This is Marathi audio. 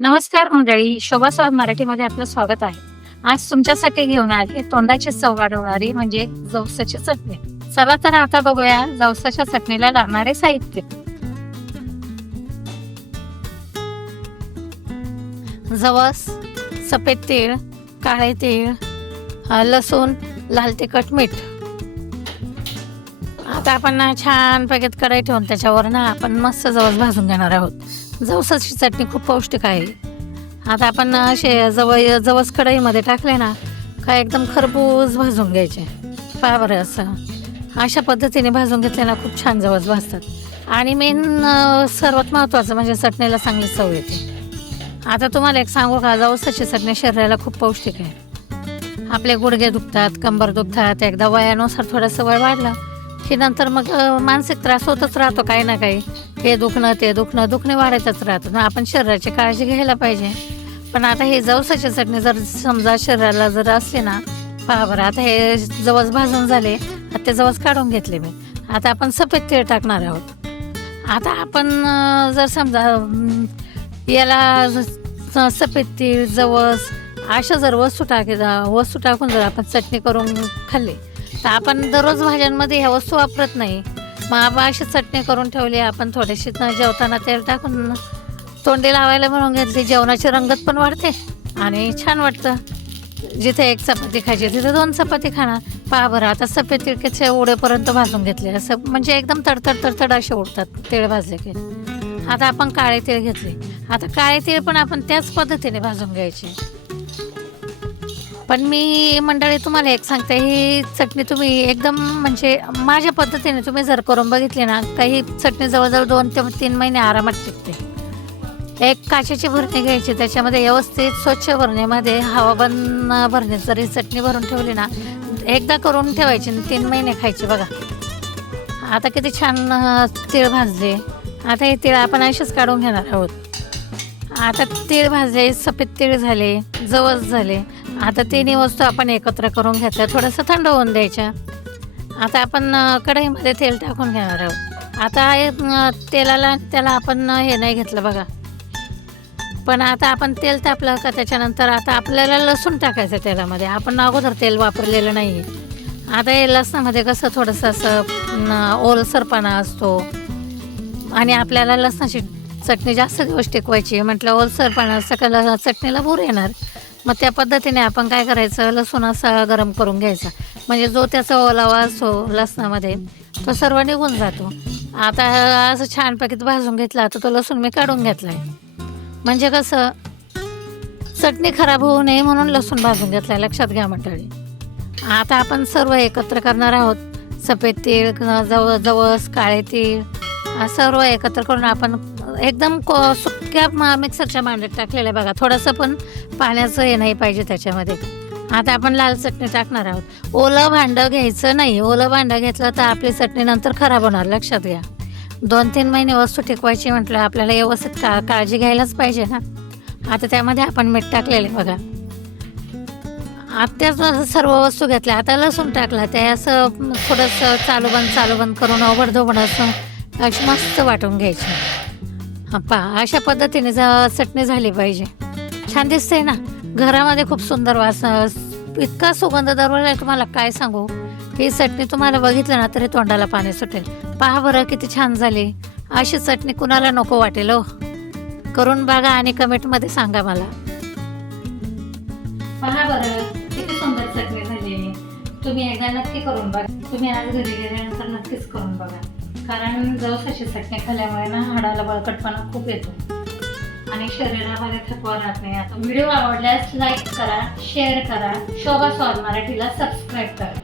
नमस्कार मंडळी शोभा स्वाद मराठीमध्ये आपलं स्वागत आहे. आज तुमच्यासाठी घेऊन आली तोंडाची चव वाढवणारी म्हणजे जवसाची चटणी. चला तर आता बघूया जवसाच्या चटणीला लागणारे साहित्य. जवस सफेद तीळ काळे तीळ लसूण लाल तिखट मीठ. आता आपण ना छान पॅकेट कढई ठेवून त्याच्यावर ना आपण मस्त जवस भाजून घेणार आहोत. जवसाची चटणी खूप पौष्टिक आहे. आता आपण असे जवळ जवस कढईमध्ये टाकले ना का एकदम खरपूस भाजून घ्यायचे. पहा बरं असं. अशा पद्धतीने भाजून घेतले ना खूप छान जवस भाजतात. आणि मेन सर्वात महत्त्वाचं म्हणजे चटणीला चांगली चव येते. आता तुम्हाला एक सांगू का जवसाची चटणी शरीराला खूप पौष्टिक आहे. आपले गुडघे दुखतात कंबर दुखतात एकदा वयानुसार थोडंसं वय वाढलं की नंतर मग मानसिक त्रास होतच राहतो काही ना काही. हे दुखणं ते दुखणं दुखणे वाढतच राहतं ना आपण शरीराची काळजी घ्यायला पाहिजे. पण आता हे जवसाची चटणी जर समजा शरीराला जर असली ना पहा बरं आता हे जवस भाजून झाले आता ते जवस काढून घेतले मी. आता आपण सफेद तेल टाकणार आहोत. आता आपण जर समजा याला सफेद तीळ जवस अशा जर वस्तू टाके वस्तू टाकून जर आपण चटणी करून खाल्ली तर आपण दररोज भाज्यांमध्ये ह्या वस्तू वापरत नाही. मग आपण अशी चटणी करून ठेवली आपण थोडीशी जेवताना तेल टाकून तोंडी लावायला म्हणून घेतली जेवणाची रंगत पण वाढते आणि छान वाटतं. जिथे एक चपाती खायची तिथे दोन चपाती खाणार. पहा बरं आता सफेद तिळकेचे उडेपर्यंत भाजून घेतले. असं म्हणजे एकदम तडतड तडतड असे उडतात तिळ भाजले की. आता आपण काळे तीळ घेतले. आता काळे तिळ पण आपण त्याच पद्धतीने भाजून घ्यायचे. पण मी मंडळी तुम्हाला एक सांगते ही चटणी तुम्ही एकदम म्हणजे माझ्या पद्धतीने तुम्ही जर करून बघितली ना काही चटणी जवळजवळ दोन ते तीन महिने आरामात टिकते. एक काचेची भरणी घ्यायची त्याच्यामध्ये व्यवस्थित स्वच्छ भरणीमध्ये हवाबंद भरणी जर ही चटणी भरून ठेवली ना एकदा करून ठेवायची तीन महिने खायची बघा. आता किती छान तीळ भाजले. आता हे तीळ आपण अशीच काढून घेणार आहोत. आता तीळ भाजले सफेद तीळ झाले जवस झाले. आता तिन्ही वस्तू आपण एकत्र करून घेतल्या थोडंसं थंड होऊन द्यायच्या. आता आपण कढईमध्ये तेल टाकून घेणार आहोत. आता हे, तेलाला त्याला आपण हे नाही घेतलं बघा. पण आता आपण तेल तापलं का त्याच्यानंतर आता आपल्याला लसूण टाकायचं तेलामध्ये. आपण अगोदर तेल वापरलेलं नाही आता हे लसणामध्ये कसं थोडंसं असं ओलसरपणा असतो. आणि आपल्याला लसणाची चटणी जास्त दिवस टिकवायची. म्हटलं ओलसरपणा सकाळ चटणीला भूर येणार. मग त्या पद्धतीने आपण काय करायचं? लसूण असा गरम करून घ्यायचा. म्हणजे जो त्याचा ओलावा असतो लसणामध्ये तो सर्व निघून जातो. आता असं छानपैकी भाजून घेतला तर तो लसूण मी काढून घेतला आहे म्हणजे कसं? चटणी खराब होऊ नये म्हणून लसूण भाजून घेतलाय लक्षात घ्या मंडळी. आता आपण सर्व एकत्र करणार आहोत. सफेद तीळ जव जवस काळे तीळ सर्व एकत्र करून आपण एकदम को सुक्या मिक्सरच्या भांड्यात टाकलेलं आहे बघा. थोडंसं पण पाण्याचं हे नाही पाहिजे त्याच्यामध्ये. आता आपण लाल चटणी टाकणार आहोत. ओलं भांडं घ्यायचं नाही. ओलं भांडं घेतलं तर आपली चटणी नंतर खराब होणार. लक्षात घ्या. दोन तीन महिने वस्तू टिकवायची म्हटलं आपल्याला व्यवस्थित का काळजी घ्यायलाच पाहिजे ना. आता त्यामध्ये आपण मीठ टाकलेले बघा. आत्याच सर्व वस्तू घेतल्या. आता लसूण टाकला. ते असं थोडंसं चालू बंद चालू बंद करून ओबडधोबड असं अशी मस्त वाटून घ्यायची. पा अशा पद्धतीने चटणी झाली पाहिजे. छान दिसते ना? घरामध्ये खूप सुंदर वास इतका सुगंध दरवाजा तुम्हाला काय सांगू? ही चटणी तुम्हाला बघितलं ना तरी तोंडाला पाणी सुटेल. पहा बरं किती छान झाली. अशी चटणी कुणाला नको वाटेल हो. करून बघा आणि कमेंटमध्ये सांगा मला. पहा बरं किती सुंदर चटणी झाली. तुम्ही एकदा नक्की करून बघा. तुम्ही आज घरी गेल्यानंतर नक्कीच करून बघा. कारण जवसाची चटणी खाल्ल्यामुळे ना हाडाला बळकटपणा खूप येतो. आणि शरीरामध्ये थकवा राहत नाही. आता व्हिडिओ आवडल्यास लाईक करा शेअर करा. शोभा स्वाद मराठीला सबस्क्राईब करा.